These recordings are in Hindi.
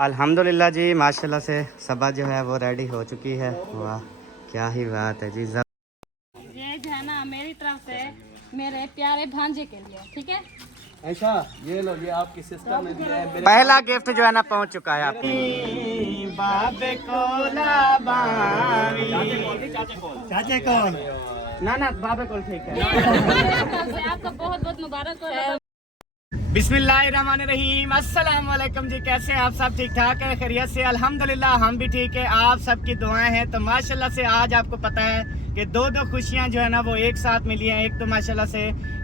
अल्हम्दुलिल्लाह जी, माशाल्लाह से सबा जो है वो रेडी हो चुकी है। वाह क्या ही बात है जी। ये जो है ना मेरी तरफ से मेरे प्यारे भांजे के लिए, ठीक है। ऐसा ये लो, ये आपकी सिस्टर ने दिया है। पहला गिफ्ट जो है ना पहुंच चुका है आपके। चाचे कौन? ना बाबे कौन, ठीक है। आपका बहुत बहुत मुबारक हो। बिस्मिल्लाहिर्रहमानिर्रहीम, अस्सलाम वालेकुम जी। कैसे हैं आप सब? ठीक ठाक है, खैरियत से? अल्हम्दुलिल्लाह हम भी ठीक है, आप सबकी दुआएं हैं। तो माशाल्लाह से आज आपको पता है कि दो खुशियां जो है ना वो एक साथ मिली हैं। एक तो माशाल्लाह से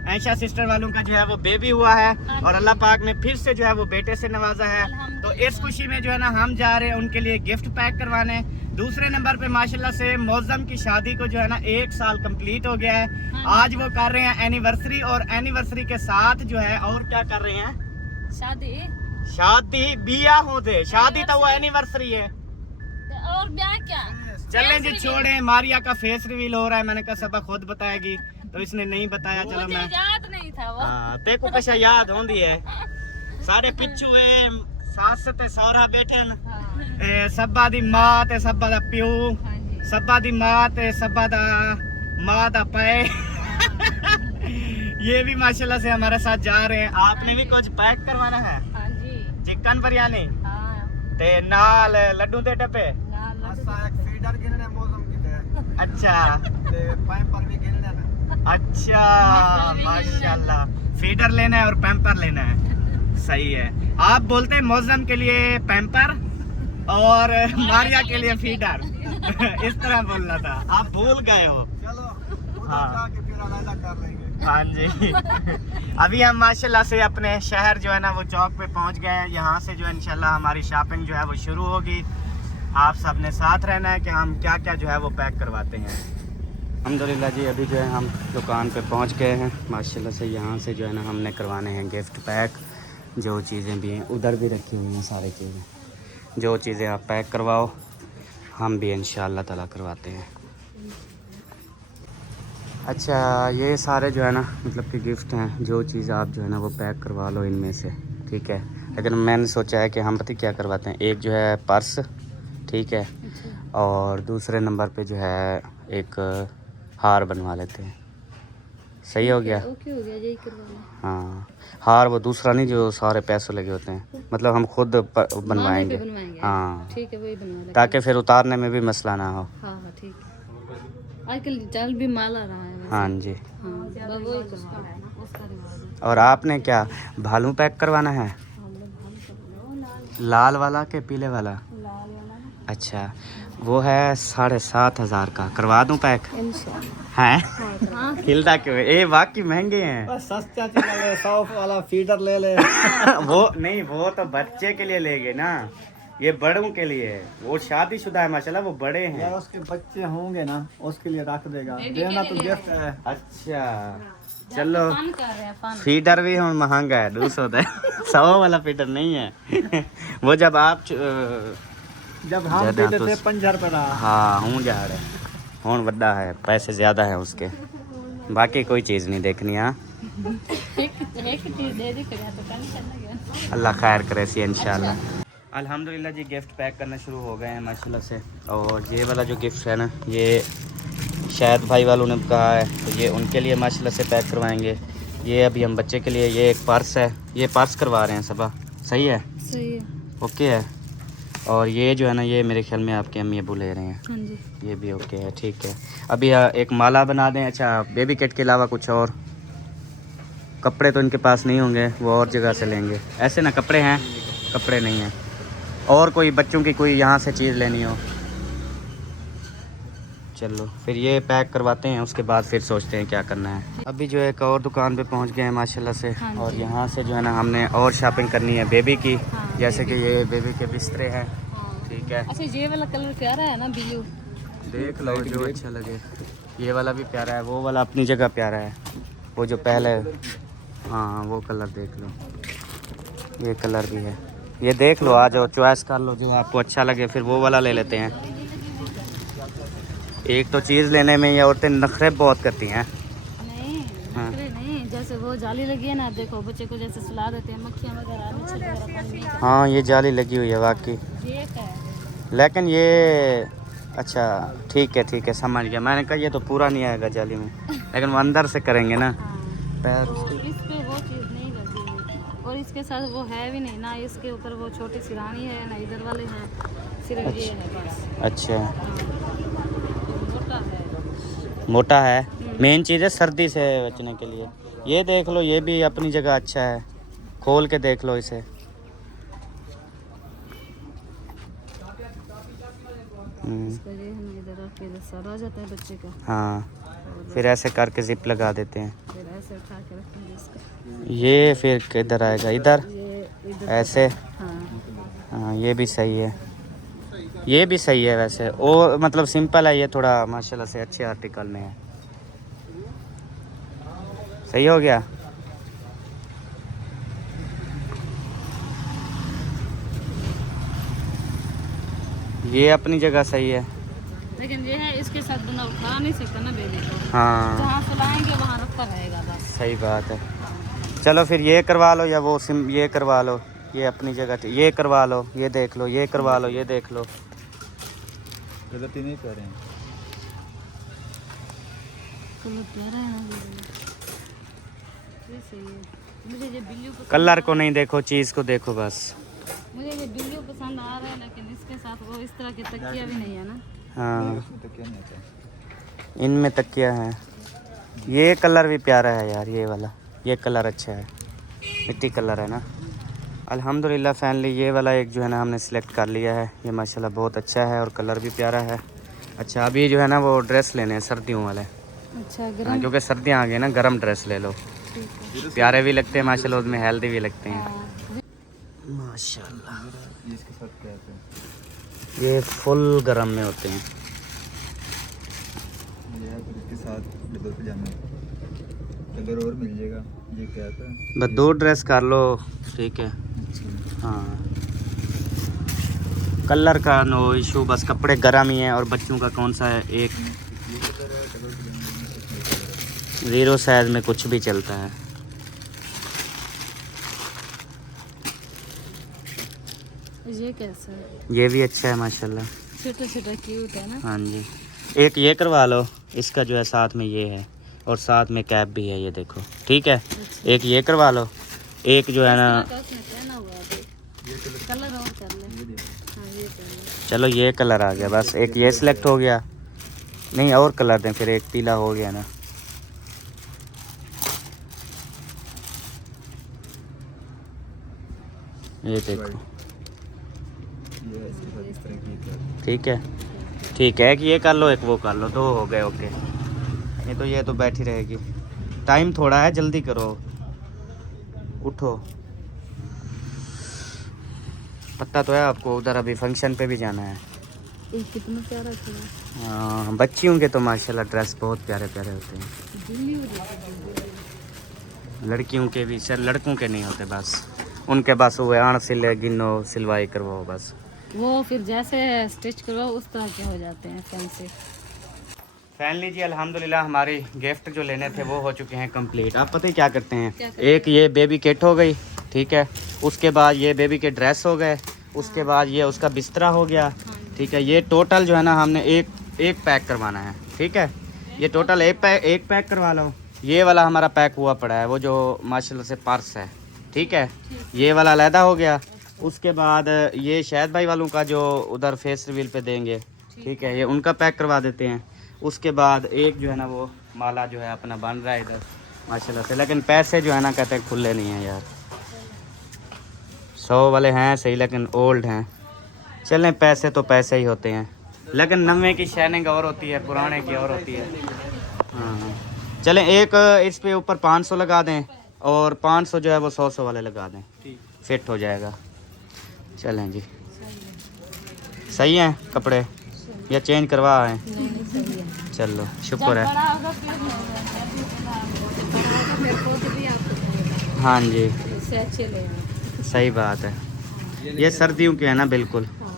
ऐशा सिस्टर वालों का जो है वो बेबी हुआ है और अल्लाह पाक ने फिर से जो है वो बेटे से नवाजा है। तो इस खुशी में जो है ना हम जा रहे हैं उनके लिए गिफ्ट पैक करवाने। दूसरे नंबर पे माशाल्लाह से मौजम की शादी को जो है ना 1 साल कंप्लीट हो गया है। आज वो कर रहे हैं एनिवर्सरी, और एनिवर्सरी के साथ जो है और क्या कर रहे हैं? शादी बिया होते, शादी तो वो एनिवर्सरी है और ब्याह क्या? चलें जी छोड़े। मारिया का फेस रिवील हो रहा है, मैंने कहा सबा खुद बताएगी तो इसने नहीं बताया। चलो मैं याद नहीं था वो। हाँ ते को कशा याद होंदी है। साढ़े पिछू सास ते सौरा बैठे न, सबा दी मां ते सबा दा प्यो, सबा दी मां ते सबा दा मां दा पे। ये भी माशाल्लाह से हमारे साथ जा रहे हैं। आपने भी कुछ पैक करवाना है? हाँ जी। चिकन बिरयानी हाँ। ते नाल लड्डू दे डब्बे। फीडर गिनने मौसम की अच्छा ते पैम्पर भी गिनने ना। अच्छा माशाल्लाह, फीडर लेना है और पैम्पर लेना है, सही है। आप बोलते हैं मौसम के लिए पैम्पर और मारिया के लिए फीडर। इस तरह बोलना था, आप भूल गए हो। चलो हाँ। जाके फिर अलग कर लेंगे। हाँ जी। अभी हम माशाल्लाह से अपने शहर जो है ना वो चौक पे पहुंच गए हैं। यहाँ से जो है इंशाल्लाह हमारी शॉपिंग जो है वो शुरू होगी। आप सब ने साथ रहना है कि हम क्या क्या जो है वो पैक करवाते हैं। अल्हम्दुलिल्लाह जी, अभी जो है हम दुकान पे पहुंच गए हैं माशाल्लाह से। यहाँ से जो है ना हमने करवाने हैं गिफ्ट पैक। जो चीज़ें भी हैं उधर भी रखी हुई हैं, सारी चीज़ें जो चीज़ें आप पैक करवाओ हम भी इंशाअल्लाह ताला करवाते हैं। अच्छा ये सारे जो है ना मतलब कि गिफ्ट हैं, जो चीज़ आप जो है ना वो पैक करवा लो इनमें से, ठीक है। लेकिन मैंने सोचा है कि हम पता क्या करवाते हैं, एक जो है पर्स, ठीक है, और दूसरे नंबर पे जो है एक हार बनवा लेते हैं। सही हो गया? ओके हो गया, यही करवाना। हाँ हार वो दूसरा नहीं जो सारे पैसों लगे होते हैं, मतलब हम खुद बनवाएंगे। हाँ ठीक है, वही बनवा। ताकि फिर उतारने में भी मसला ना हो। हाँ हाँ ठीक है। आजकल चल भी माला रहा है। हाँ जी। हाँ वही करवाना। और आपने क्या भालू पैक करवाना है? लाल वाला के पीले वाला? अच्छा वो है 7,500 का, करवा दूं पैक? हैं खिलता क्यों? ये बाकी महंगे हैं। बस सस्ता चला ले, 100 वाला फीडर ले ले। वो नहीं, वो तो बच्चे के लिए लेंगे ना, ये बड़ों के लिए। वो शादीशुदा है माशाल्लाह, वो बड़े हैं। यार उसके बच्चे होंगे ना, उसके लिए रख देगा, देना तो गिफ्ट है। अच्छा चलो, फीडर भी हम महंगा है 200 है। 100 वाला फीडर नहीं है। वो जब आप जब हम पीते थे 50 रुपए रहा। हाँ हूँ जा रहे हूँ बड़ा है, पैसे ज़्यादा हैं उसके। बाकी कोई चीज़ नहीं देखनी। हाँ अल्लाह खैर करे सी इंशाल्लाह। अल्हम्दुलिल्लाह जी, गिफ्ट पैक करना शुरू हो गए हैं माशाल्लाह से। और ये वाला जो गिफ्ट है ना, ये शायद भाई वालों ने कहा है तो ये उनके लिए माशाल्लाह से पैक करवाएंगे। ये अभी हम बच्चे के लिए, ये एक पर्स है, ये पर्स करवा रहे हैं सबा। सही है? सही है, ओके है। और ये जो है ना, ये मेरे ख्याल में आपके अम्मी अबू ले रहे हैं। हाँ जी। ये भी ओके है, ठीक है। अभी एक माला बना दें। अच्छा बेबी किट के अलावा कुछ और कपड़े तो इनके पास नहीं होंगे, वो और जगह से लेंगे। ऐसे ना कपड़े हैं, कपड़े नहीं हैं। और कोई बच्चों की कोई यहाँ से चीज़ लेनी हो? चलो फिर ये पैक करवाते हैं, उसके बाद फिर सोचते हैं क्या करना है। अभी जो है एक और दुकान पे पहुंच गए हैं माशाल्लाह से। हाँ और जी। यहाँ से जो है ना हमने और शॉपिंग करनी है बेबी की। हाँ, जैसे कि बेबी ये बेबी के बिस्तरे हैं, ठीक है। अच्छा ये वाला कलर प्यारा है ना, ब्लू। देख लो जो अच्छा लगे। ये वाला भी प्यारा है, वो वाला अपनी जगह प्यारा है, वो जो पहले, हाँ वो कलर देख लो, ये कलर भी है, ये देख लो, आ जाओ चॉइस कर लो जो आपको अच्छा लगे, फिर वो वाला ले लेते हैं। एक तो चीज़ लेने में ये औरतें नखरे बहुत करती हैं। नहीं हाँ। नखरे नहीं, जैसे वो जाली लगी है ना, देखो बच्चे को जैसे सुला देते हैं, मक्खियाँ वगैरह मच्छर वगैरह पानी नहीं खाते। हाँ ये जाली लगी हुई है वाकई, ये है। लेकिन ये अच्छा ठीक है समझ गया। मैंने कहा ये तो पूरा नहीं आएगा जाली में, लेकिन वो अंदर से करेंगे ना हाँ, पैर। तो इस पे वो चीज़ नहीं लगी हुई, और इसके साथ वो है भी नहीं ना, इसके ऊपर वो छोटी सिरानी है ना, इधर वाले हैं, सिर्फ ये है बस। अच्छा हाँ, मोटा है। मोटा है, मेन चीज़ है सर्दी से बचने के लिए। ये देख लो, ये भी अपनी जगह अच्छा है, खोल के देख लो इसे। इसका ये है ना, इधर रख के इधर सर आ जाता है बच्चे का, हाँ फिर ऐसे करके जिप लगा देते हैं। फिर ऐसे उठा के रखेंगे इसका, ये फिर किधर आएगा, इधर ये इधर ऐसे। हाँ। हाँ ये भी सही है, ये भी सही है वैसे। वो मतलब सिंपल है, ये थोड़ा माशाल्लाह से अच्छे आर्टिकल में है। सही हो गया। ये अपनी जगह सही है, लेकिन ये है इसके साथ बंदा उठा नहीं सकता ना बेबी को, हाँ जहाँ सुलाएंगे वहाँ रखता रहेगा बस। सही बात है। चलो फिर ये करवा लो, या वो ये करवा लो, ये अपनी जगह, ये करवा लो, ये देख लो, ये करवा लो, ये देख लो। गलती नहीं कर रहे हैं। कलर प्यारा है ना, ये सही है। मुझे ये ब्लू पसंद कलर को नहीं देखो, चीज़ को देखो बस। मुझे ये ब्लू पसंद आ रहा है, लेकिन इसके साथ वो इस तरह के तकिया भी नहीं है ना। हाँ उसमें तो क्या नहीं आता। इनमें तकिया है। ये कलर भी प्यारा है यार, ये वाला, ये कलर अच्छा है, मिट्टी कलर है ना। अल्हम्दुलिल्लाह फाइनली ये वाला एक जो है ना हमने सेलेक्ट कर लिया है। ये माशाल्लाह बहुत अच्छा है और कलर भी प्यारा है। अच्छा अभी जो है ना वो ड्रेस लेने हैं सर्दियों वाले। अच्छा हाँ, गरम, क्योंकि सर्दियाँ आ गई ना, गर्म ड्रेस ले लो, ठीक है। प्यारे भी लगते हैं माशाल्लाह, उसमें हेल्दी भी लगते हैं हाँ, माशाल्लाह। ये इसके साथ क्या आता है? ये फुल गर्म में होते हैं। ये है, फिर इसके साथ डबल पजामे, कलर और मिल जाएगा। ये क्या आता है? बस 2 ड्रेस कर लो, ठीक है। हाँ कलर का नो इशू, बस कपड़े गर्म ही हैं। और बच्चों का कौन सा है, एक ये कलर है डबल पजामे में, कुछ नहीं कलर है। 0 साइज में कुछ भी चलता है। ये कैसा है? ये भी अच्छा है माशाल्लाह। छोटा छोटा क्यूट है ना। हाँ जी, एक ये करवा लो, इसका जो है साथ में ये है, और साथ में कैप भी है, ये देखो ठीक है। एक ये करवा लो, एक जो है ना, उसमें पहना हुआ है अभी। कलर और कर ले। हाँ ये कर ले। चलो ये कलर आ गया, बस एक ये सिलेक्ट हो गया। नहीं और कलर दें, फिर एक पीला हो गया ना। ये देखो ये है, इसके साथ इस तरह की क्या? ठीक है, ठीक है कि ये कर लो, एक वो कर लो, 2 हो गए। ओके ये तो बैठी रहेगी। टाइम थोड़ा है, जल्दी करो, उठो। पता तो है आपको, उधर अभी फंक्शन पे भी जाना है। ये कितना प्यारा खिला। हाँ बच्चियों के तो माशाल्लाह ड्रेस बहुत प्यारे प्यारे होते हैं। दिल्ली हो जाती लड़कियों के भी, सर लड़कों के नहीं होते, बस उनके बस वो आण सिले गिनो सिलवाई करवाओ बस। वो फिर जैसे स्टिच करवाओ उस तरह के हो जाते हैं फैंसी। फाइनली जी अल्हम्दुलिल्लाह हमारे गिफ्ट जो लेने थे वो हो चुके हैं कंप्लीट। आप पता ही क्या करते हैं, क्या करते एक ये बेबी किट हो गई, ठीक है। उसके बाद ये बेबी के ड्रेस हो गए, उसके बाद ये उसका बिस्तरा हो गया, ठीक है। ये टोटल जो है ना हमने एक पैक करवाना है, ठीक है। ये टोटल एक पैक करवा लो। ये वाला हमारा पैक हुआ पड़ा है, वो जो माशाल्लाह से पर्स है, ठीक है। ये वाला अलहदा हो गया। उसके बाद ये शायद भाई वालों का जो उधर फेस रिवील पे देंगे, ठीक है, ये उनका पैक करवा देते हैं। उसके बाद एक जो है ना वो माला जो है अपना बन रहा है इधर माशाल्लाह से, लेकिन पैसे जो है ना कहते हैं खुले नहीं हैं यार। 100 वाले हैं सही, लेकिन ओल्ड हैं। चलें पैसे तो पैसे ही होते हैं, लेकिन 90 की शाइनिंग और होती है, पुराने की और होती है। हाँ चलें, एक इस पे ऊपर 500 लगा दें और 500 जो है वो 100 वाले लगा दें, फिट हो जाएगा। चलें जी, सही है कपड़े या चेंज करवा आए? नहीं नहीं सही है। चलो शुक्र है। बड़ा होगा फिर नहीं होगा, अभी बड़ा होगा फिर खुद भी आपको होगा। हाँ जी इससे अच्छे ले आए। सही बात है, ये सर्दियों के है ना बिल्कुल। हाँ।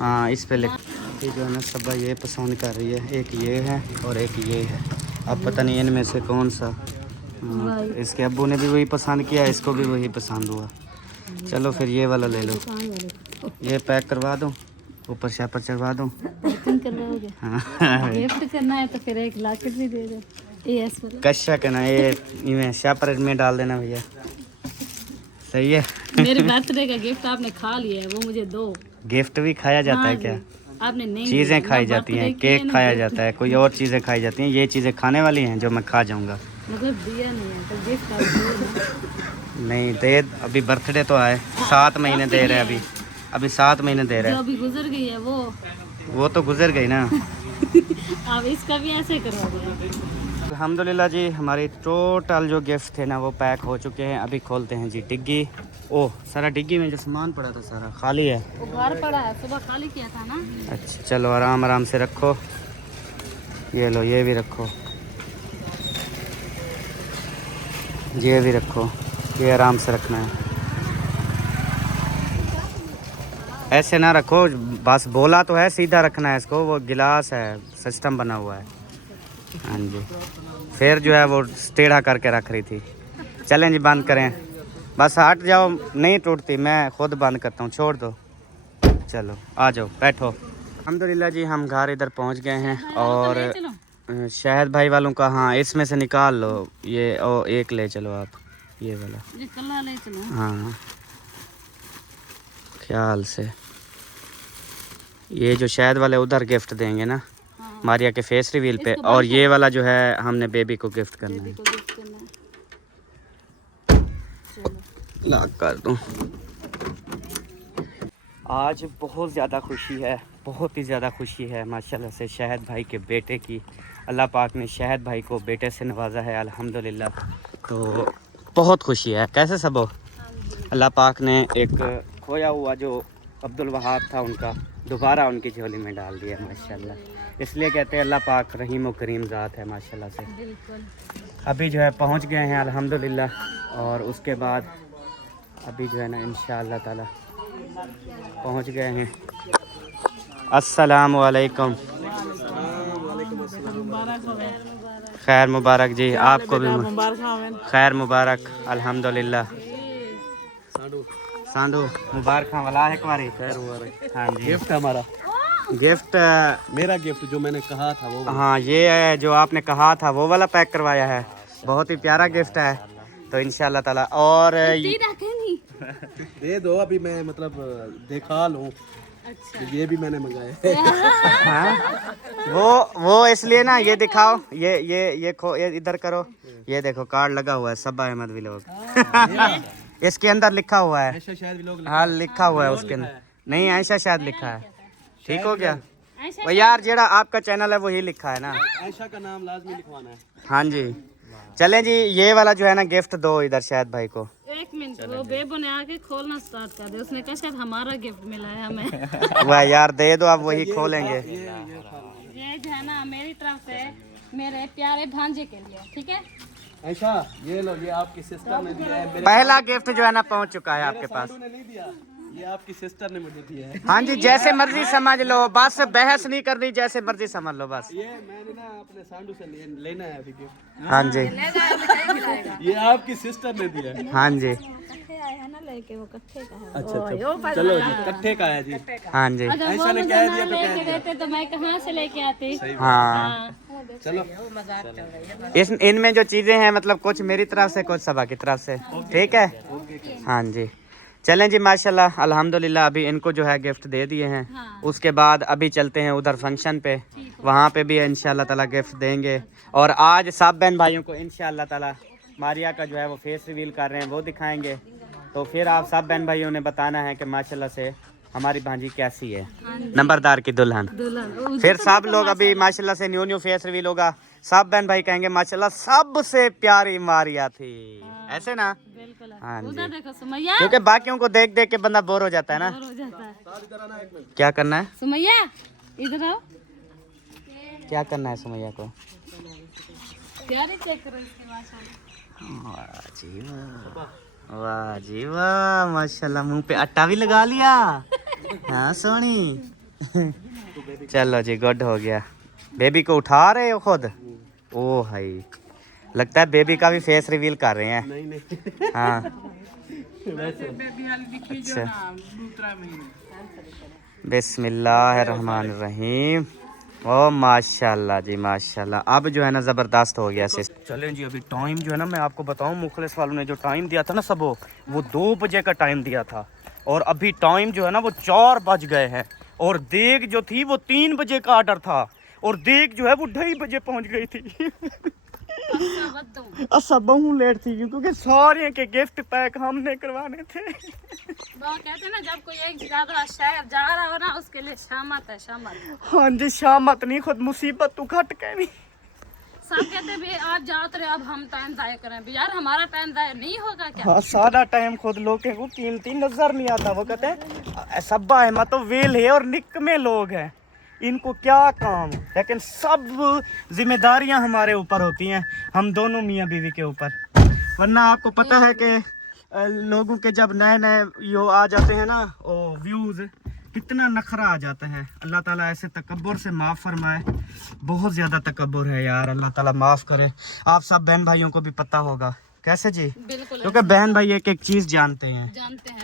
हाँ इस पे लिख, ये जो है ना सब ये पसंद कर रही है, एक ये है और एक ये है। अब पता नहीं इनमें से कौन सा। हाँ, इसके अब्बू ने भी वही पसंद किया, इसको भी वही पसंद हुआ। चलो फिर ये वाला ले लो, ये पैक करवा दूँ, ऊपर शापर चढ़वा दूँ। पैकिंग करवाओगे? हाँ गिफ्ट करना है तो फिर एक लॉकेट भी दे दो। ये ऐसा वाला। कशा करना, ये इनमें शापर में डाल देना भैया, सही है। मेरे बर्थडे का गिफ्ट आपने खा लिया है, वो मुझे दो। गिफ्ट भी खाया जाता है क्या? आपने नहीं चीज़ें दिया, खाई ना जाती हैं, birthday किया, केक ना खाया gift। जाता है, कोई और चीज़ें खाई जाती हैं। ये चीज़ें खाने वाली हैं जो मैं खा जाऊंगा। मतलब दिया नहीं है तो गिफ्ट आप दो ना। नहीं दे, अभी बर्थडे तो आए, 7 महीने दे रहे हैं अभी 7 महीने दे रहे जो हैं। अभी गुजर गई है वो तो गुजर गई ना। आप इसका भी ऐसे करवाओगे? अल्हम्दुलिल्लाह जी, हमारी टोटल जो गिफ्ट थे ना वो पैक हो चुके हैं। अभी खोलते हैं जी डिग्गी। ओह सारा डिग्गी में जो सामान पड़ा था सारा खाली है। वो घर पड़ा है, सुबह खाली किया था ना। अच्छा चलो आराम आराम से रखो, ये लो ये भी रखो, ये भी रखो, ये आराम से रखना है, ऐसे ना रखो, बस बोला तो है सीधा रखना है इसको। वो गिलास है, सिस्टम बना हुआ है। हाँ जी, फिर जो है वो टेढ़ा करके रख रही थी। चलें जी बंद करें, बस हट जाओ, नहीं टूटती, मैं खुद बंद करता हूँ, छोड़ दो। चलो आ जाओ बैठो। अल्हम्दुलिल्लाह जी हम घर इधर पहुँच गए हैं और चलो शाहिद भाई वालों का, हाँ इसमें से निकाल लो ये, और एक ले चलो आप, ये वाला। ये कल्ला ले चलो। हाँ ख्याल से, ये जो शायद वाले उधर गिफ्ट देंगे ना हाँ। मारिया के फेस रिवील पे, इसको और बंद ये वाला जो है हमने बेबी को गिफ्ट करना बेबी है। को गिफ्ट करना है। चलो लॉक कर दूँ। आज बहुत ज़्यादा खुशी है, बहुत ही ज़्यादा खुशी है माशाल्लाह से शाहिद भाई के बेटे की। अल्लाह पाक ने शाहिद भाई को बेटे से नवाजा है अल्हम्दुलिल्लाह, तो बहुत खुशी है। कैसे सब हो? अल्लाह पाक ने एक खोया हुआ जो अब्दुल वहाब था उनका दोबारा उनकी झोली में डाल दिया माशाल्लाह। इसलिए कहते हैं अल्लाह पाक रहीम व करीम ज़ात है माशाल्लाह से। बिल्कुल। अभी जो है पहुंच गए हैं अल्हम्दुलिल्लाह, और उसके बाद अभी जो है ना इंशाअल्लाह ताला पहुंच गए हैं। अस्सलाम वालेकुम। खैर मुबारक जी, आपको भी खैर मुबारक अल्हम्दुलिल्लाह। सांडू मुबारक वाला एक बारी। खैर मुबारक। हाँ जी गिफ्ट हमारा, गिफ्ट मेरा गिफ्ट जो मैंने कहा था वो। हाँ ये है जो आपने कहा था वो वाला पैक करवाया है, बहुत ही प्यारा गिफ्ट है। तो इंशाल्लाह ताला और दे दो, अभी मैं मतलब देखा लूँ। अच्छा ये भी मैंने मंगाया है। हाँ वो इसलिए ना, ये दिखाओ, ये खो, ये इधर करो, ये देखो कार्ड लगा हुआ है सबा अहमद व्लॉग। इसके अंदर लिखा हुआ है, ऐसा शायद भी लोग हाँ लिखा हुआ है उसके अंदर, नहीं ऐसा शायद लिखा है। ठीक हो गया वो यार, जेड़ा आपका चैनल है वही लिखा है ना, ऐशा का नाम लाजमी लिखवाना है। हाँ जी। चलें जी, ये वाला जो है ना गिफ्ट दो इधर शायद भाई को। एक मिनट, वो बेबो ने आके खोलना स्टार्ट कर दिया, उसने कहा शायद हमारा गिफ्ट मिला है हमें। वाह यार दे दो, आप वही खोलेंगे। ये जो है ना मेरी तरफ से मेरे प्यारे भांजे के लिए, ठीक है। ऐशा ये लो, ये आपकी सिस्टर ने दिया है। मेरे पहला गिफ्ट जो है ना पहुंच चुका है आपके पास। ने नहीं दिया, ये आपकी सिस्टर ने मुझे दिया है। हाँ जी जैसे मर्जी समझ लो, बस बहस नहीं करनी, जैसे मर्जी समझ लो बस। ये मैंने ना अपने सांडू से लेना है अभी गिफ्ट। हाँ जी ये आपकी सिस्टर ने दिया है। हाँ जी अच्छा चलो जी, कट्ठे का है जी। हाँ जी अगर वो मुझे ना लेके देते तो मैं कहाँ से लेके आती। हाँ। चलो इस इनमें जो चीज़ें हैं मतलब कुछ मेरी तरफ से कुछ सबा की तरफ से, ठीक है। हाँ जी चलें जी माशाल्लाह अल्हम्दुलिल्लाह, अभी इनको जो है गिफ्ट दे दिए हैं। हाँ। उसके बाद अभी चलते हैं उधर फंक्शन पे, वहाँ पे भी इंशाल्लाह ताला गिफ्ट देंगे। और आज सब बहन भाइयों को इंशाल्लाह ताला मारिया का जो है वो फेस रिवील कर रहे हैं, वो दिखाएंगे। तो फिर आप सब बहन भाइयों ने बताना है कि माशाल्लाह से हमारी भांजी कैसी है, हाँ जी। नंबरदार की दुल्हन। दुल्हन फिर सब लोग अभी माशाल्लाह से न्यू फेस रिवील होगा, सब बहन भाई कहेंगे माशाल्लाह सबसे प्यारी मारिया थी, ऐसे ना। बिल्कुल। हाँ जी, उधर देखो सुमैया, क्योंकि बाकियों को देख देख के बंदा बोर हो जाता है ना। बोर हो जाता है। क्या करना है, सुमैया इधर आओ, क्या करना है सुमैया को? प्यारी चेक करो इसकी माशाल्लाह। वाह जी वाह, वाह जी वाह, माशाल्लाह मुंह पे आटा भी लगा लिया। हाँ सोनी। चलो जी, गुड हो गया। बेबी को उठा रहे हो खुद? ओ भाई, लगता है बेबी का भी फेस रिवील कर रहे हैं। नहीं नहीं हाँ बेबी अच्छा, बिस्मिल्लाहिर्रहमानिर्रहीम। ओ माशाल्लाह जी माशाल्लाह, अब जो है ना ज़बरदस्त हो गया। चलें जी, अभी टाइम जो है ना मैं आपको बताऊं, मुखलिस वालों ने जो टाइम दिया था ना सब, वो 2 बजे का टाइम दिया था और अभी टाइम जो है ना वो 4 बज गए हैं। और देग जो थी वो 3 बजे का ऑर्डर था और देग जो है वो 2:30 बजे पहुंच गई थी। अच्छा बहुत लेट थी क्योंकि सारे के गिफ्ट पैक हमने करवाने थे। वो कहते हैं ना, जब कोई एक ज्यादा शहर जा रहा हो ना उसके लिए शामत है, शामत। हाँ जी, शामत नहीं, खुद मुसीबत तू घट के नहीं। सब कहते हैं भी आप जाते रहे, अब हम टाइम जाया करें। भी यार हमारा टाइम जाया नहीं होगा क्या? हाँ, सारा टाइम खुद लोग को कीमती नजर नहीं आता। वो कहते हैं सब्बा है मतलब वेल है और निकमे लोग हैं, इनको क्या काम। लेकिन सब जिम्मेदारियां हमारे ऊपर होती हैं, हम दोनों मियाँ बीवी के ऊपर। वरना आपको पता है कि लोगों के जब नए नए यो आ जाते हैं ना व्यूज़, कितना नखरा आ जाता है। अल्लाह ताला ऐसे तकब्बुर से माफ़ फरमाए, बहुत ज़्यादा तकब्बुर है यार, अल्लाह ताला माफ़ करे। आप सब बहन भाइयों को भी पता होगा कैसे जी, बिल्कुल, क्योंकि बहन भाई एक एक चीज़ जानते हैं।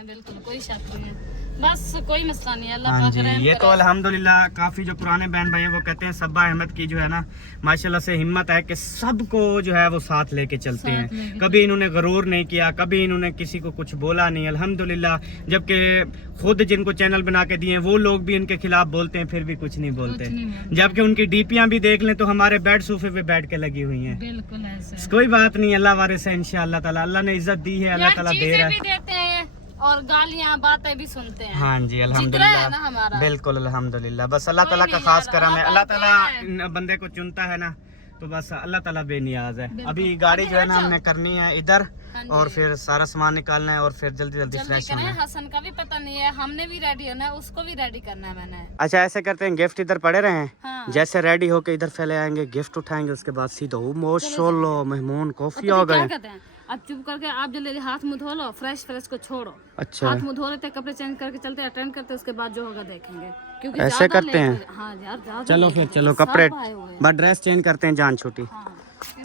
बिल्कुल कोई शक नहीं है, बस कोई मसला नहीं है। अल्लाह हाँ पाक जी, रहम ये करे। तो अल्हम्दुलिल्लाह काफ़ी जो पुराने बहन भाई हैं वो कहते हैं सब्बा अहमद की जो है ना माशाल्लाह से हिम्मत है कि सबको जो है वो साथ लेके चलते हैं। कभी इन्होंने गरूर नहीं किया, कभी इन्होंने किसी को कुछ बोला नहीं, अल्हम्दुलिल्लाह। जबकि खुद जिनको चैनल बना के दिए हैं वो लोग भी इनके खिलाफ बोलते हैं, फिर भी कुछ नहीं बोलते। जबकि उनकी डीपियां भी देख लें तो हमारे बेड सोफे पे बैठ के लगी हुई हैं। बिल्कुल ऐसे कोई बात नहीं, अल्लाह वारिस है इंशाअल्लाह ताला। अल्लाह ने इज्जत दी है, अल्लाह ताला दे रहा है। भी देते हैं और गालियां बातें भी सुनते हैं। हाँ जी, जितना है ना अल्हम्दुलिल्लाह, हमारा। बिल्कुल अल्हम्दुलिल्लाह। बस अल्लाह ताला का नहीं खास यार, करम है, आप अल्लाह तो ताला है। बंदे को चुनता है ना, तो बस अल्लाह ताला बेनियाज है। अभी गाड़ी जो है ना हमने करनी है इधर, और फिर सारा सामान निकालना है और फिर जल्दी जल्दी फ्रेश होना है। हसन का भी पता नहीं है, हमने भी रेडी होना है, उसको भी रेडी करना है मैंने। अच्छा ऐसे करते हैं, गिफ्ट इधर पड़े रहे हैं, हाँ। जैसे रेडी होके इधर फैले आएंगे, गिफ्ट उठाएंगे, उसके बाद सीधा माशाल्लाह मेहमान कॉफी आ गए। अब चुप करके आप जल्दी हाथ मुंह धो लो, फ्रेश को छोड़ो। अच्छा, हाथ मुंह धो लेते, कपड़े चेंज करके चलते, अटेंड करते, उसके बाद जो होगा देखेंगे। क्योंकि ऐसे ज्यादा करते लेट हैं? हो- हाँ यार ज्यादा चलो लेट फिर हो चलो गए, कपड़े सब आए हुए हैं। बस ड्रेस चेंज करते हैं, जान छुट्टी। हाँ।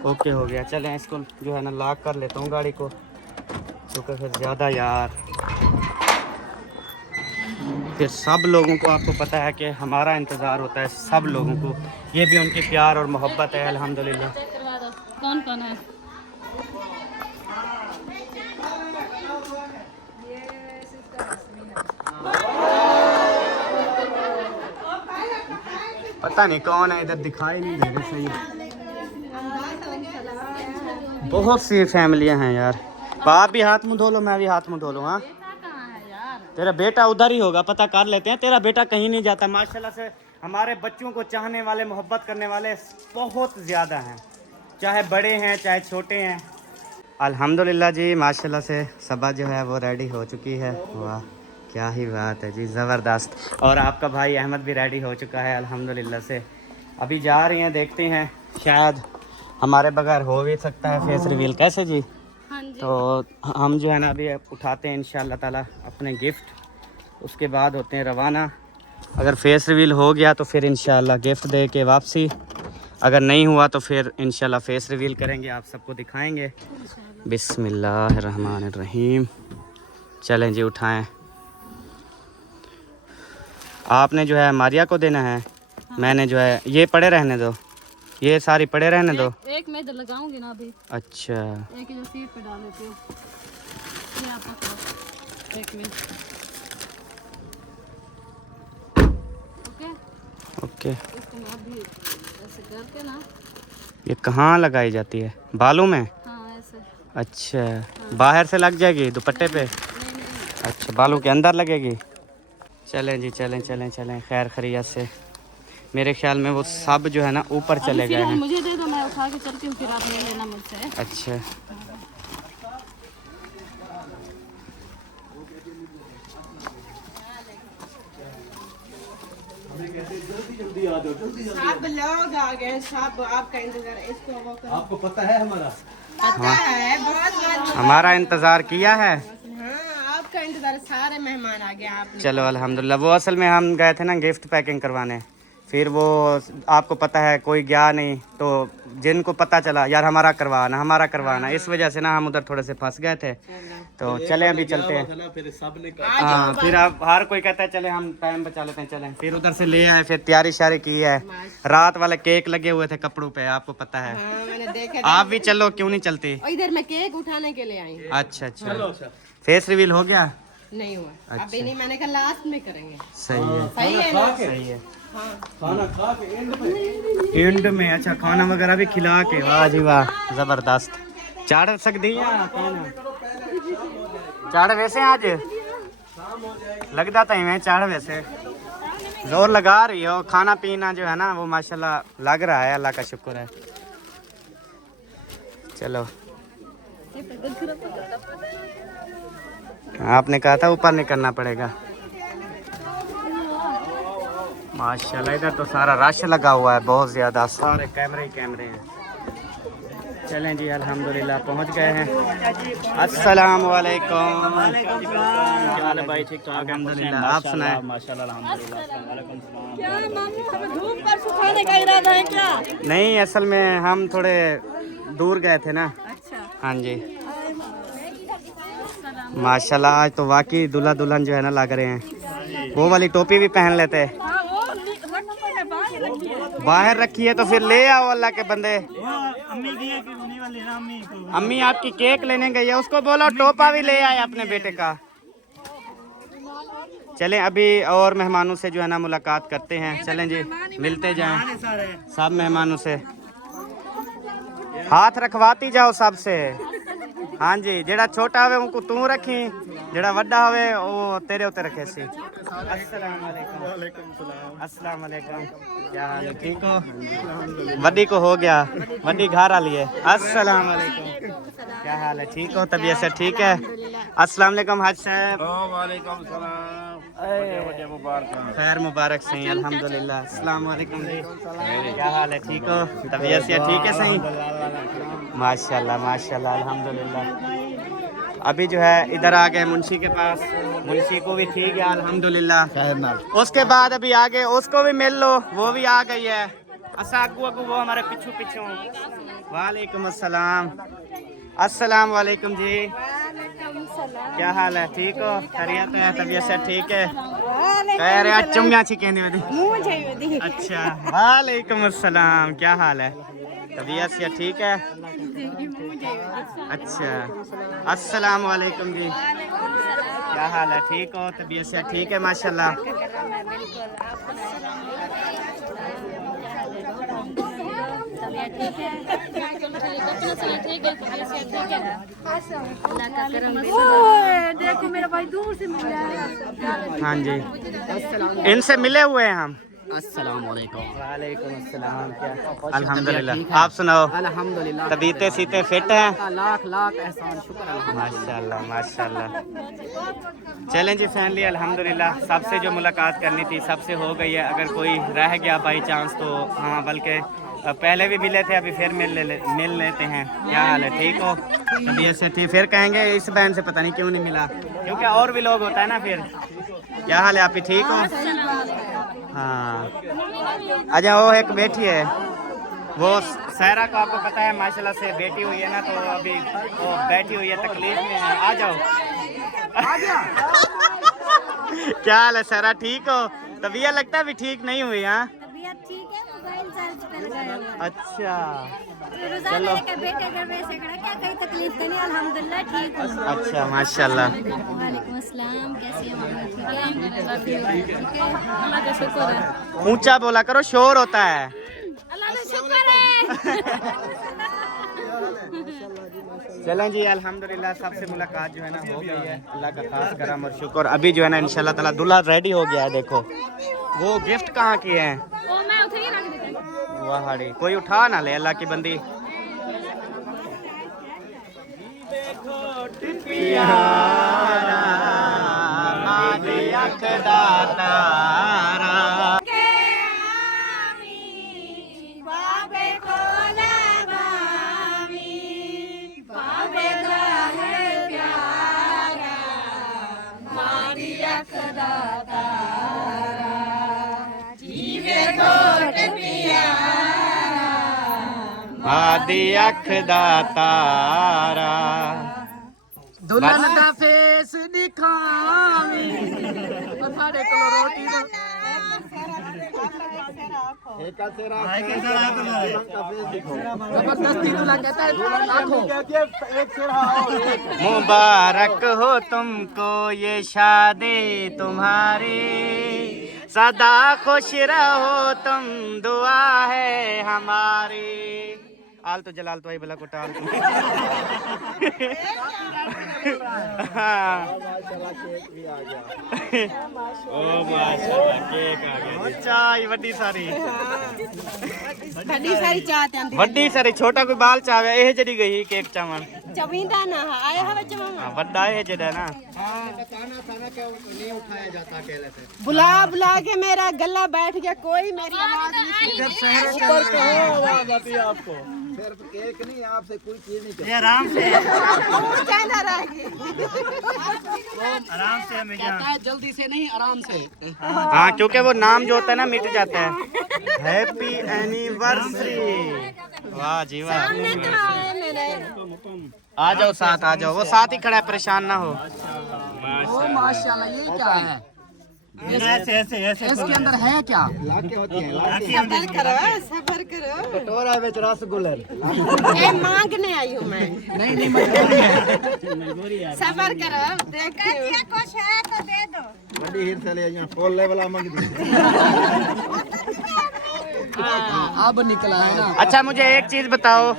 ओके हो गया, चलें इसको जो है ना लॉक कर लेता हूँ गाड़ी को, क्योंकि फिर ज़्यादा यार फिर सब लोगों को आपको पता है कि हमारा इंतज़ार होता है, सब लोगों को। ये भी उनकी प्यार और मोहब्बत है अल्हम्दुलिल्लाह। चेक करवा दो कौन कौन है। पता नहीं कौन है, इधर दिखाई नहीं दे रही सही। बहुत सी फैमिलियां हैं यार। आप भी हाथ मुंह धो लो, मैं भी हाथ मुंह धो लूँ। हाँ, कहाँ है यार? तेरा बेटा उधर ही होगा, पता कर लेते हैं। तेरा बेटा कहीं नहीं जाता माशाल्लाह से। हमारे बच्चों को चाहने वाले, मोहब्बत करने वाले बहुत ज़्यादा हैं, चाहे बड़े हैं चाहे छोटे हैं। अल्हम्दुलिल्लाह जी माशाल्लाह से सबा जो है वो रेडी हो चुकी है। वाह क्या ही बात है जी, ज़बरदस्त। और आपका भाई अहमद भी रेडी हो चुका है अल्हम्दुलिल्लाह से। अभी जा रही हैं, देखते हैं, शायद हमारे बगैर हो भी सकता है फेस रिवील। कैसे जी? हाँ जी। तो हम जो है ना अभी उठाते हैं इंशाअल्लाह ताला अपने गिफ्ट, उसके बाद होते हैं रवाना। अगर फेस रिवील हो गया तो फिर इंशाअल्लाह गिफ्ट दे के वापसी, अगर नहीं हुआ तो फिर इंशाअल्लाह फेस रिवील करेंगे, आप सबको दिखाएंगे। बिस्मिल्लाहिर्रहमानिर्रहीम। चलें जी, उठाएं। आपने जो है मारिया को देना है। हाँ। मैंने जो है ये पड़े रहने दो, ये सारी पड़े रहने दो। एक मैं इधर लगाऊंगी ना अभी। अच्छा, एक इधर सीट पे डाल देती हूँ। ये आप पकड़ो, एक मिनट। Okay okay. इसको मैं अभी ऐसे करके ना, ये कहाँ लगाई जाती है? बालों में? हाँ ऐसे। अच्छा, हाँ। बाहर से लग जाएगी दुपट्टे पे? नहीं। अच्छा, बालों के अंदर लगेगी। चलें जी, चलें चलें चलें, खैर खैरियत से। मेरे ख्याल में वो सब जो है ना ऊपर चले गए हैं। मुझे दे दो, मैं उठा के चलती हूँ, फिर आप ले लेना मुझसे। अच्छा सब लोग आ गए, सब आपका इंतजार, इसको वो करो। आपको पता है हमारा? पता है, बहुत हमारा इंतज़ार किया है। हाँ, आपका इंतजार, सारे मेहमान आ गए आपने। चलो अल्हम्दुलिल्लाह। वो असल में हम गए थे ना गिफ्ट पैकिंग करवाने, फिर वो आपको पता है कोई गया नहीं, तो जिनको पता चला यार हमारा करवाना, इस वजह से ना हम उधर थोड़े से फंस गए थे। तो चलें अभी चलते हैं। फिर सबने हाँ, फिर अब हर कोई कहता है चले हम टाइम बचा लेते हैं, चलें। फिर उधर से ले आए, फिर तैयारी शारी की है। रात वाले केक लगे हुए थे कपड़ों पे, आपको पता है। हाँ, मैंने देखा। आप भी चलो, क्यों नहीं चलती? और इधर मैं केक उठाने के लिए आई हूँ। अच्छा अच्छा, फेस रिवील हो गया? नहीं हुआ अभी नहीं, मैंने कहा लास्ट में करेंगे। सही है, सही है ना? सही है। खाना खा के एंड में। अच्छा, खाना वगैरह भी खिला के, वाह जी वाह, जबरदस्त। चाड़ सकती है चाड़ वैसे आज लगता था मैं चाड़ वैसे जोर लगा रही हो। खाना पीना जो है ना वो माशाल्लाह लग रहा है, अल्लाह का शुक्र है। चलो, आपने कहा था ऊपर नहीं करना पड़ेगा। माशाल्लाह इधर तो सारा रश लगा हुआ है, बहुत ज़्यादा, सारे कैमरे ही कैमरे हैं। चलें जी, अल्हम्दुलिल्लाह पहुंच गए हैं। अस्सलाम वालेकुम। क्या हाल है भाई? ठीक ठाक, अल्हम्दुलिल्लाह। आप सुनाएं? क्या मामू, हमें धूप पर सुखाने का इरादा है क्या? नहीं, असल में हम थोड़े दूर गए थे ना। अच्छा। हाँ जी, माशाल्लाह आज तो वाकई दूल्हा दुल्हन जो है ना लग रहे हैं। वो वाली टोपी भी पहन लेते, बाहर रखी है तो फिर ले आओ अल्लाह के बंदे। अम्मी आपकी केक लेने गई है, उसको बोलो टोपा भी ले आए अपने बेटे का। चलें अभी और मेहमानों से जो है ना मुलाकात करते हैं। चलें जी, मिलते जाएं सब मेहमानों से, हाथ रखवाती जाओ सबसे। हाँ जी, जेड़ा छोटा होवे उनको तू रखी, जेड़ा वड्डा होवे वो तेरे उते रखे सी। अस्सलाम वालेकुम। अस्सलाम वालेकुम, क्या हाल है? ठीक हो? वड्डी को हो गया, वड्डी घर आ लिए। अस्सलाम वालेकुम, क्या हाल है? ठीक हो? तबीयत से ठीक है? अस्सलाम वालेकुम हाज साहब। वालेकुम सलाम, खैर मुबारक सही, अल्हम्दुलिल्लाह। अस्सलाम वालेकुम जी, क्या हाल है? ठीक हो? तबीयत से ठीक है? सही, माशाल्लाह माशाल्लाह, अल्हम्दुलिल्लाह। अभी जो है इधर आ गए मुंशी के पास, मुंशी को भी ठीक है अल्हम्दुलिल्लाह। उसके बाद अभी आगे उसको भी मिल लो, वो भी आ गई है। असा अगू अगू वो हमारे पीछू पीछू। वालेकुम अस्सलाम। अस्सलाम वालेकुम जी, क्या हाल है? ठीक हो? खैरियत है? तबीयत से ठीक है? कह रहे चुंगा छिकेने वाली। अच्छा, वालेकुम अस्सलाम, क्या हाल है? तबीयत से ठीक है? अच्छा, अस्सलाम वालेकुम जी, क्या हाल है? ठीक हो? तबीयत से ठीक है? माशाल्लाह। देखो मेरा भाई दूर से मिल रहा है। हाँ जी, इनसे मिले हुए हैं हम। अस्सलाम वालेकुम। वालेकुम अस्सलाम, क्या अल्हम्दुलिल्लाह। आप सुनाओ? अल्हम्दुलिल्लाह, तबीयतें सीते फिट हैं? लाख लाख एहसान, शुक्र। माशाल्लाह माशाल्लाह। चलें जी फैमिली, अल्हम्दुलिल्लाह सबसे जो मुलाकात करनी थी सबसे हो गई है। अगर कोई रह गया बाई चांस तो हाँ, बल्कि पहले भी मिले थे, अभी फिर मिल लेते हैं। क्या हाल है? ठीक हो? तबीयत से ठीक? फिर कहेंगे इस बहन से पता नहीं क्यों नहीं मिला, क्योंकि और भी लोग होता है ना फिर। क्या हाल है? आप ही ठीक हो? हाँ, अच्छा वो एक बेटी है, वो सहरा को आपको पता है माशाल्लाह से बेटी हुई है ना, तो अभी वो बैठी हुई है, तकलीफ में है। आ जाओ। क्या हाल है सहरा? ठीक हो? तबीयत लगता है अभी ठीक नहीं हुई। हाँ ठीक है, मोबाइल चार्ज पर गया हुआ। अच्छा, रोजाना के बेटे घर में से खड़ा, क्या कोई तकलीफ तो नहीं? अल्हम्दुलिल्लाह ठीक हूं। अच्छा माशाल्लाह। वालेकुम अस्सलाम, कैसे हैं आप? ठीक है, अल्लाह का शुक्र है। ऊंचा बोला करो, शोर होता है। अल्लाह का शुक्र है। चलें जी, अल्हम्दुलिल्लाह सबसे मुलाकात जो है ना हो गई है, अल्लाह का खास करम और शुक्र। अभी जो है ना इंशाल्लाह ताला दूल्हा रेडी हो गया है। देखो वो गिफ्ट कहाँ किए हैं, वो मैं उठे ही रख देती हूँ। वाह कोई उठा ना ले, अल्लाह की बंदी। आदि अख दा तारा दुल्हन दा फेस दिखावी और साडे कोल रोटी जबरदस्ती दूल्हा कहता है आंखों मुबारक हो तुमको ये शादी तुम्हारी, सदा खुश रहो तुम, दुआ है हमारी। आल तो जलाल तो भाई भला को टाल तुम। हाँ। ओ माशाल्लाह केक आ गया जी। चाय वड्डी सारी चाहते हैं वड्डी सारी, छोटा कोई बाल चावे ਇਹ ਜਿਹੜੀ ਗਈ केक चावन चवींदा ना आया है बच्चे मामा ਵੱਡਾ ਇਹ ਜਿਹੜਾ ਨਾ। बुला बुला के मेरा गला बैठ गया, कोई मेरी आवाज नहीं आपको सिर्फ केक नहीं, आपसे कोई चीज नहीं ये आराम से कहना रहेगी। आराम से हमें कहता है जल्दी से नहीं आराम से। हाँ, क्योंकि वो नाम जो होता है ना मिट जाता है। Happy anniversary. वाह जी वाह। आ जाओ साथ, आ जाओ, वो साथ ही खड़ा है, परेशान ना हो। ओ माशाल्लाह, ये क्या है? ऐसे ऐसे ऐसे इसके अंदर है क्या? सबर करो, सबर करो। कटोरा विच रसगुल्ला ये मांगने आई हूँ मैं। नहीं सबर करो, देखती हूँ। कुछ है तो दे दो। बड़ी हीर से ले आइए, फुल लेवल मंग दी। अब निकला है ना। अच्छा मुझे एक चीज बताओ,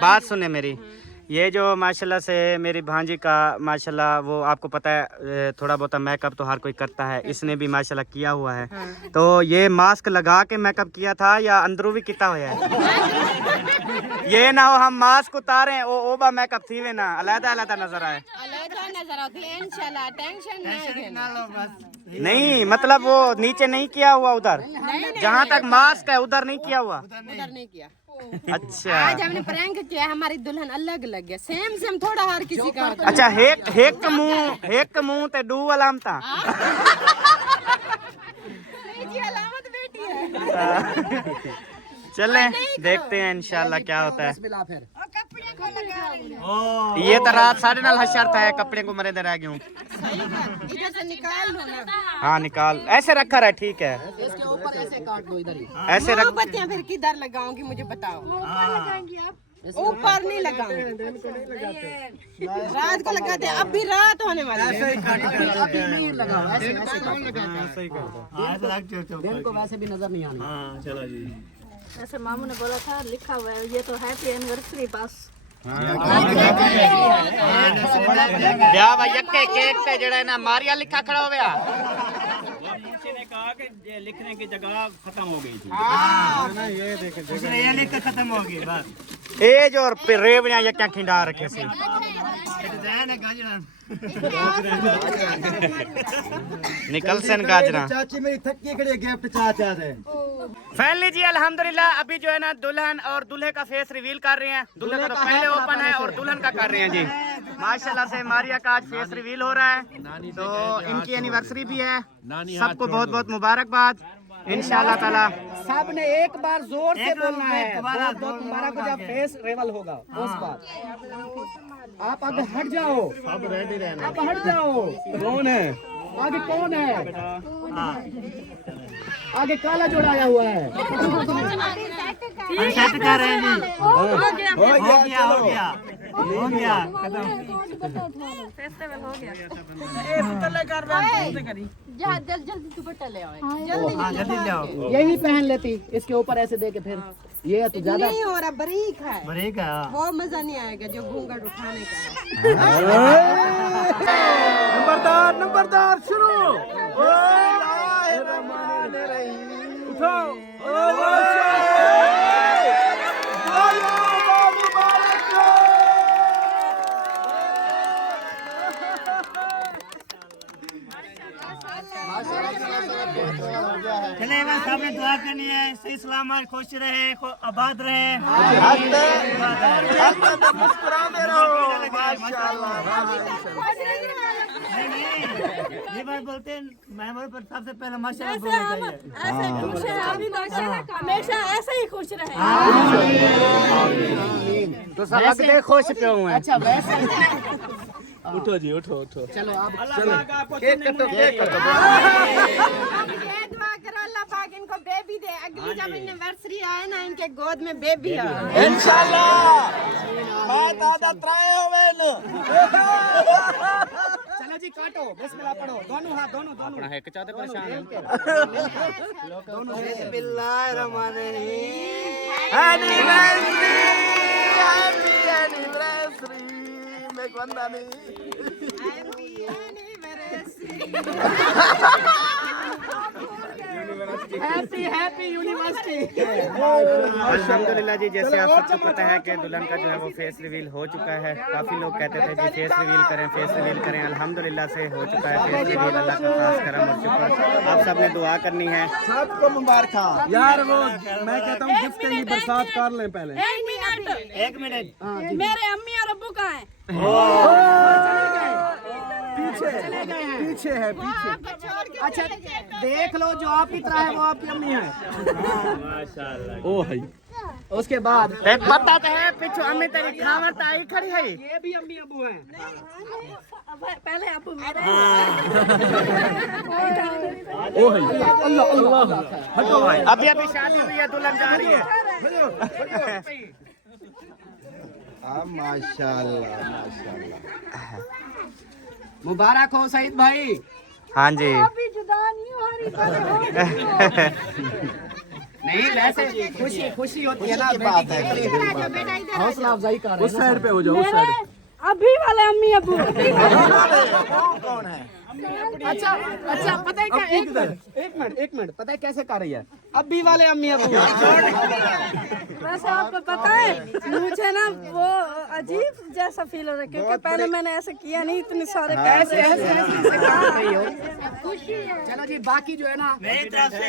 बात सुने मेरी। ये जो माशाल्लाह से मेरी भांजी का माशाल्लाह, वो आपको पता है थोड़ा बहुत मेकअप तो हर कोई करता है, इसने भी माशाल्लाह किया हुआ है। तो ये मास्क लगा के मेकअप किया था या अंदरू भी किया हुआ है? ये ना हो हम मास्क उतारें वो ओबा मेकअप थी वे ना अलग अलग नजर आए। अलग नजर आती है इंशाल्लाह, टेंशन ना लो बस। नहीं मतलब वो नीचे नहीं किया हुआ, उधर जहाँ तक मास्क है उधर नहीं किया हुआ। उधर नहीं किया। अच्छा आज हमने प्रैंक किया, हमारी दुल्हन अलग लग गया, सेम सेम थोड़ा हर किसी का होता है। अच्छा एक मुंह ते डू अलामता। जी अलामत बेटी है। चले देखते हैं इंशाल्लाह क्या होता है। बिस्मिल्लाह फिर। कपड़े को लगा रही है। ये तो रात 9:30 हशर था, कपड़े को मरे दे रह गयूं। इधर से निकाल लो ना। हाँ निकाल, ऐसे रखा रहा ठीक है, इसके ऊपर ऐसे काट दो इधर ही। ऐसे रख। मोमबत्तियां फिर किधर लगाऊंगी मुझे बताओ। ऊपर नहीं लगाऊंगी, रात को लगाते हैं, अभी रात होने वाली है। अभी नहीं लगाओ, ऐसे ऐसे काटो। दिन को वैसे भी नजर नहीं आनी। ऐसे मामू ने बोला था, लिखा हुआ है ये तो हैप्पी एनिवर्सरी पास। ब्याह भाई यक्के केक पे जड़ा है ना मारिया लिखा खड़ा हो गया। किसी ने कहा कि लिखने की जगह खत्म हो गई थी। ये लिख के खत्म हो गई बस। एज और रेवड़ियां यक्का खिंडा रखे सी। निकल सन गाजरा। चाची मेरी थक्की खड़ी गिफ्ट चाचा से। फाइनली जी अल्हम्दुलिल्लाह अभी जो है ना दुल्हन और दूल्हे का फेस रिवील कर रहे हैं। दूल्हे का तो पहले ओपन है और दुल्हन का कर रहे हैं जी। माशाल्लाह से मारिया का आज फेस रिवील हो रहा है, तो इनकी एनिवर्सरी भी है। सबको बहुत बहुत मुबारकबाद इंशाल्लाह ताला। सब ने एक बार जोर से बोलना है, बहुत बहुत मुबारक हो जब फेस रिवील होगा उस बार। आप अब हट जाओ, अब रेडी रहना, अब हट जाओ। कौन है? आगे कौन है? आगे काला जोड़ा आया हुआ है। सेट कर रहे हैं जी। हो गया फेस्टिवल हो गया। जल्दी दुपट्टा ले आओ। हाँ जल्दी ले आओ। यही पहन लेती इसके ऊपर ऐसे दे के फिर। ये तो ज्यादा नहीं हो रहा, बारीक है, बरीक है। वो मजा नहीं आएगा जो घूंघट उठाने का है। नंबरदार शुरू। उठो। चले बस सबने दुआ करनी है, सही सलामत खुश रहे, आबाद रहे। नहीं ये बात बोलते हैं मेहमान पर सबसे पहले माशाल्लाह बोलना चाहिए। ऐसे खुश है अभी हमेशा ऐसे ही खुश रहे। तो सब लगते खुश क्यों हैं? अच्छा वैसे उठो जी, उठो उठो। चलो आप ये दुआ करो अल्लाह पाक इनको बेबी दे, अगली जब एनिवर्सरी आए ना इनके गोद में बेबी आए। चलो जी काटो, बिस्मिल्लाह पढ़ो, दोनों हाथ दोनों अपना है कचाते परेशान है। Happy happy university. अल्हम्दुलिल्लाह जी, जैसे आप सबको पता है कि दुल्हन का जो है वो फेस रिवील हो चुका है। काफ़ी लोग कहते थे जी फेस रिवील करें, फेस रिवील करें। अल्हम्दुलिल्लाह से हो चुका है फेस रिवील। अल्लाह का खास करम और शुक्र। आप सब ने दुआ करनी है। सबको मुबारक यार वो मैं कहता हूँ गिफ्ट की बरसात कर लें पहले। एक मिनट मेरे अम्मी और अब्बू कहाँ हैं? पीछे है पीछे। अच्छा देख लो, जो आप की तरह है वो आपकी अम्मी है। ओ भाई उसके बाद एक पता तो है पिछू अम्मी तेरी खावत आई खड़ी है। ये भी अम्मी अबू हैं। पहले अब्बू मेरे। ओ भाई अल्लाह अल्लाह हटो भाई। अभी अभी शादी हुई है, दुल्हन जा रही है। माशाल्लाह माशाल्लाह। मुबारक हो सईद भाई। हाँ जी। अभी जुदा नहीं हो रही। नहीं वैसे खुशी खुशी होती है ना। बात है। हौसला अफजाई कर रहे उस साइड पे हो जाओ, उस साइड। अभी वाले अम्मी अब्बू। कौन है? अच्छा अच्छा पता है क्या, एक मिनट पता है कैसे कर रही है अभी वाले अम्मी अबू। वैसे आपको पता है मुझे ना वो अजीब जैसा फील हो रहा है क्योंकि पहले मैंने ऐसे किया नहीं, इतने सारे ऐसे ऐसे ऐसे कर रही हो। चलो जी बाकी जो है ना मेरी तरफ से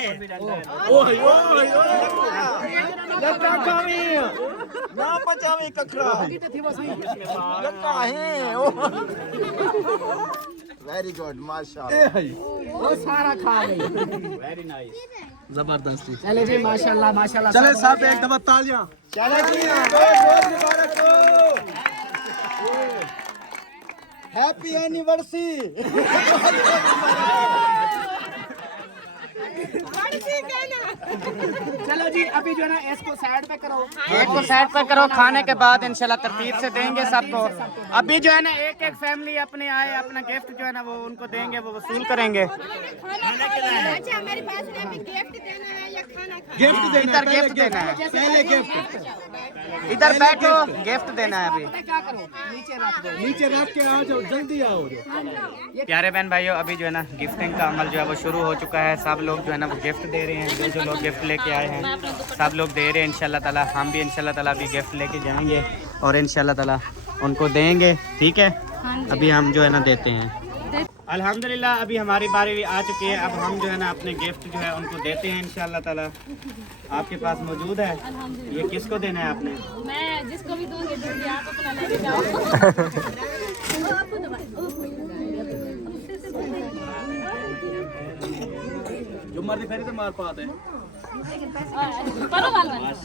ना पचावे कखरा थी वो सही। वेरी गुड माशाल्लाह। वो सारा खा गई। जबरदस्ती। चले जी माशाल्लाह माशाल्लाह। चले साहब एक दफा तालियां। चलो जी बहुत मुबारक हो। Happy anniversary. चलो जी अभी जो है ना इसको साइड पे करो। केक को साइड पर करो। खाने के बाद इंशाल्लाह तरतीब से देंगे सबको। अभी जो है ना एक एक फैमिली अपने आए, अपना गिफ्ट जो है ना वो उनको देंगे, वो वसूल करेंगे। अच्छा हमारे पास में अभी गिफ्ट देना है या खाना खाना? गिफ्ट देना इधर गिफ्ट देना है। पहले गिफ्ट इधर बैठो, गिफ्ट देना है अभी। क्या करो नीचे रख दो। नीचे रख के आ जाओ, जल्दी आओ। प्यारे बहन भाइयों, अभी जो है ना गिफ्टिंग का अमल जो है वो शुरू हो चुका है। सब लोग जो है ना वो गिफ्ट दे रहे हैं। जो लोग गिफ्ट लेके आए हैं सब लोग दे रहे हैं इंशाल्लाह ताला। हम भी इंशाल्लाह ताला अभी गिफ्ट लेके जाएंगे और इंशाल्लाह ताला उनको देंगे। ठीक है, अभी हम जो है ना देते हैं। अल्हम्दुलिल्लाह अभी हमारी बारी भी आ चुकी है। अब हम जो है ना अपने गिफ्ट जो है उनको देते हैं इंशाल्लाह ताला। आपके पास मौजूद है, ये किसको देना है आपने? मैं जिसको भी दूंगी दूंगी, आप अपना लेके जाओ। जो मर्जी फेरी तो मार पाते हैं।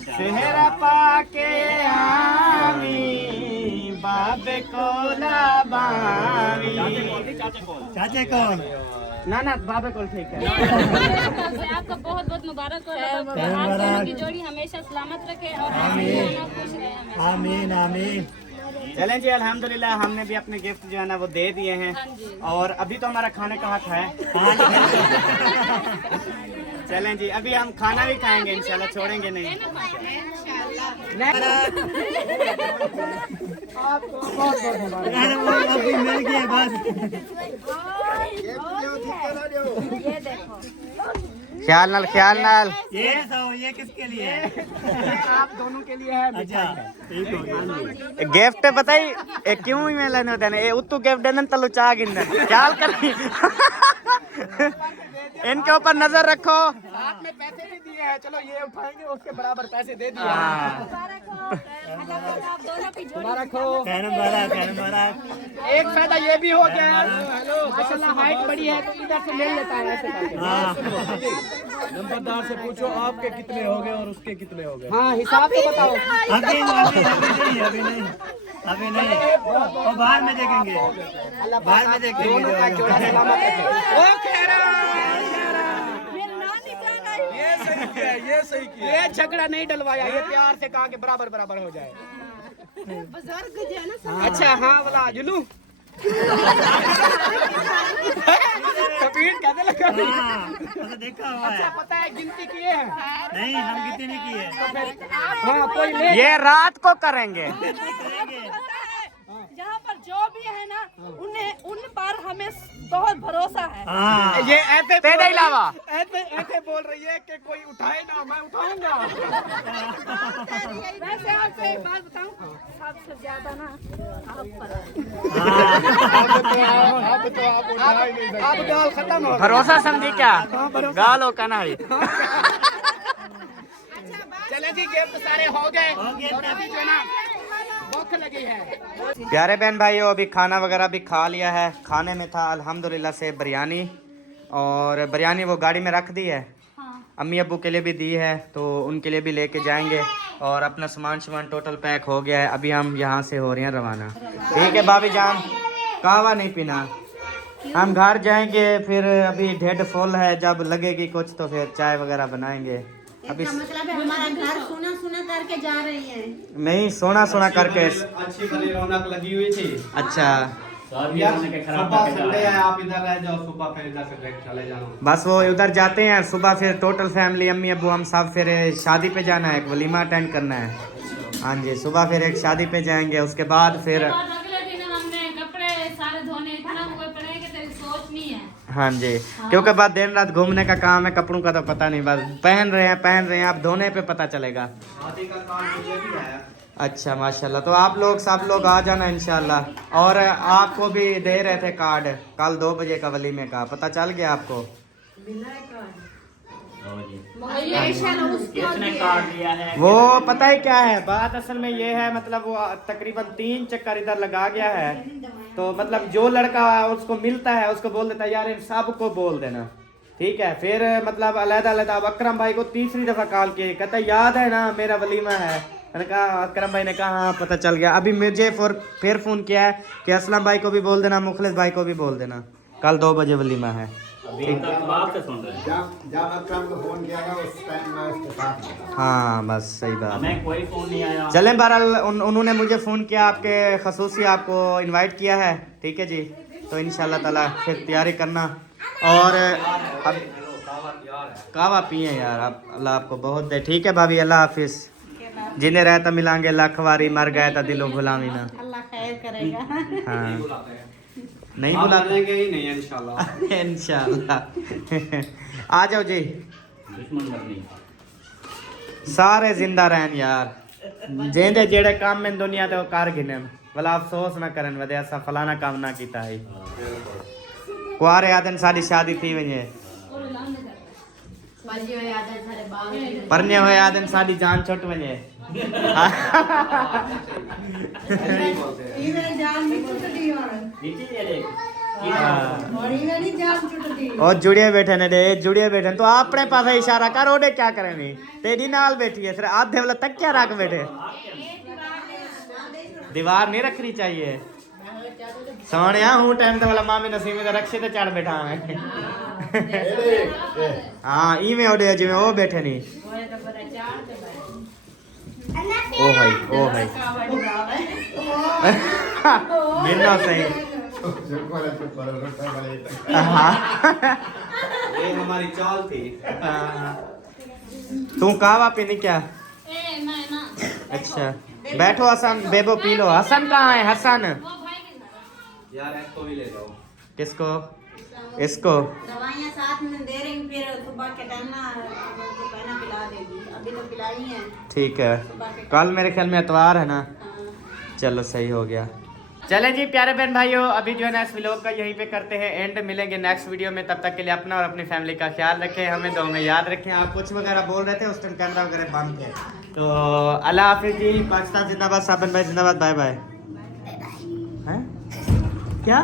सेहरा पाके आवी बाबे को लाबावी। चाचे कौन? ना ना बाबा को ठीक है। आपका बहुत बहुत मुबारक हो। आप दोनों की जोड़ी हमेशा सलामत रखे और खुश रहे हमेशा। आमीन आमीन। चलें जी, अल्हम्दुलिल्लाह हमने भी अपने गिफ्ट जो है ना वो दे दिए हैं। और अभी तो हमारा खाने का हक है। चलें जी, अभी हम खाना भी खाएंगे इंशाल्लाह, छोड़ेंगे नहीं। अभी मिल गया बस। ख्याल नाल ये किसके लिए है? आप दोनों के लिए है। अच्छा ठीक हो गया। गिफ्ट बताई क्यों ही मेला नहीं होता है ये उत्तू गिफ्ट देने तलो चाह गिनना ख्याल कर। इनके ऊपर नजर रखो। साथ में पैसे भी दिए हैं, चलो ये उठाएंगे उसके बराबर पैसे दे दिए। मुबारक हो। एक फायदा ये भी हो गया, माशाल्लाह हाइट बड़ी है तो इधर से ले लेता है ऐसे करके। नंबरदार से पूछो आपके कितने हो गए और उसके कितने हो गए। हाँ हिसाब तो बताओ। अभी नहीं वो बाद में देखेंगे, बाद में देखेंगे। दोनों का जोड़ा सलामत रखे। ओ खैरा ये सही किया, ये सही किया। ये झगड़ा नहीं डलवाया, ये प्यार से कहा कि बराबर बराबर हो जाए। बुजुर्ग जो है ना अच्छा हाँ वाला जुलू कबीर कहने लगा। तो देखा हुआ अच्छा है। पता है गिनती किए हैं? नहीं हम कितने नहीं किए। हाँ कोई ले। ये रात को करेंगे। यहाँ पर जो भी है ना उन पर हमें बहुत भरोसा है। हाँ ये ऐसे तेरे अलावा ऐसे बोल रही है कि कोई उठाए ना मैं उठाऊंगा। वैसे आपसे एक बात बताऊं, सबसे ज्यादा ना आप पर अब गाल खत्म हो। भरोसा समझी क्या गालो का ना। चले जी गिफ्ट सारे हो गए और अभी जो है ना भूख लगी है। प्यारे बहन भाइयों, अभी खाना वगैरह भी खा लिया है। खाने में था अल्हम्दुलिल्लाह से बिरयानी, और बिरयानी वो गाड़ी में रख दी है। अम्मी अब्बू के लिए भी दी है, तो उनके लिए भी लेके जाएंगे। और अपना सामान टोटल पैक हो गया है। अभी हम यहाँ से हो रहे हैं रवाना। ठीक है भाभी जान, कहवा नहीं पीना, हम घर जाएंगे। फिर अभी ढेड फुल है, जब लगेगी कुछ तो फिर चाय वगैरह बनाएंगे। अभी मतलब है हमारा घर सुना सुना करके जा रही है। नहीं सोना करके अच्छी भली रौनक लगी हुई थी। अच्छा सुबह संडे है, आप इधर रह जाओ, सुबह फिर इधर से बैठ चले जाओ। बस वो उधर जाते हैं सुबह, फिर टोटल फैमिली अम्मी अब्बू हम सब फिर शादी पे जाना है, एक वलीमा अटेंड करना है। हाँ जी, सुबह फिर एक शादी पे जाएंगे, उसके बाद फिर अगले दिन हमने कपड़े सारे धोने इतना हुए पड़े कि तेरी सोच नहीं है। हाँ जी, क्योंकि बाद दिन रात घूमने का काम है, कपड़ों का तो पता नहीं, बस पहन रहे हैं, अब धोने पे पता चलेगा। शादी का काम मुझे भी है। अच्छा माशाल्लाह, तो आप लोग सब लोग आ जाना इंशाल्लाह। और आपको भी दे रहे थे कार्ड कल 2 बजे का वलीमे का, पता चल गया आपको? किसने कार्ड दिया है? वो पता है क्या है बात, असल में ये है, मतलब वो तकरीबन 3 चक्कर इधर लगा गया है। तो मतलब जो लड़का उसको मिलता है उसको बोल देता है यार इन सबको बोल देना, ठीक है। फिर मतलब अलग-अलग, अब अकरम भाई को तीसरी दफा कॉल किए, कहता याद है ना मेरा वलीमा है। मैंने कहा, अकरम भाई ने कहा हाँ पता चल गया। अभी मुझे फिर फोन किया है कि असलम भाई को भी बोल देना, मुखलिस भाई को भी बोल देना, कल 2 बजे वलीमा है। अभी तक बात से सुन रहे हैं। जब अकरम को फोन किया था उस टाइम मैं उसके साथ था। हाँ बस सही बात। हमें कोई फोन नहीं आया। चलें बहरहाल उन्होंने मुझे फ़ोन किया, आपके खसूसी आपको इनवाइट किया है, ठीक है जी। तो इंशाल्लाह ताला फिर तैयारी करना। और अब कहवा पिए यार, आप अल्लाह आपको बहुत दे। ठीक है भाभी, अल्लाह हाफिज़। जिन्हें रहता मिलांगे लखवारी, मर गए तो दिलों भुलावी ना। अल्लाह खैर करेगा। हाँ नहीं बुला लेंगे ही नहीं इंशाल्लाह। इंशाल्लाह आ जाओ जी, दुश्मन मरनी। सारे जिंदा रहन यार, जेंदे जेड़े काम में दुनिया ते कर गिने, भला अफसोस ना करन वदे असा फलाना काम ना कीता है। कुआरे आदन साडी शादी थी वने, परने हुए आदन साडी जान छुट वने। नीचे ले ले। और जुड़े बैठे ने दे, जुड़े बैठे तो अपने पास इशारा कर, ओडे क्या करे नहीं, तेरी नाल बैठी है, सिर्फ आधे वाला तक क्या रख बैठे। दीवार नहीं रखनी चाहिए। सोने हूँ टाइम तो वाला मामी नसीब में रक्षे तो चढ़ बैठा मैं हाँ ई में उड़े जिमें वो बैठे नहीं ओ भाई बिना सही हाँ ये हमारी चाल थी। तू कहवा पीनी क्या अच्छा बैठो हसन बेबो पी लो हसन कहाँ है हसन यार इसको भी ले जाओ। किसको इसको दवाइयाँ साथ में दे रही फिर सुबह के टाइम ना पहना पिला देगी अभी तो पिलाई है ठीक है कल मेरे ख्याल में एतवार है ना चलो सही हो गया। चलें जी प्यारे बहन भाइयों अभी जो है ना इस व्लॉग का यहीं पे करते हैं एंड मिलेंगे नेक्स्ट वीडियो में तब तक के लिए अपना और अपनी फैमिली का ख्याल रखें हमें दो में याद रखें। आप कुछ वगैरह बोल रहे थे उस टाइम कैमरा वगैरह बंद थे तो अल्लाह हाफिज जी पाकिस्तान जिंदाबाद साबन भाई जिंदाबाद बाय बाय हैं क्या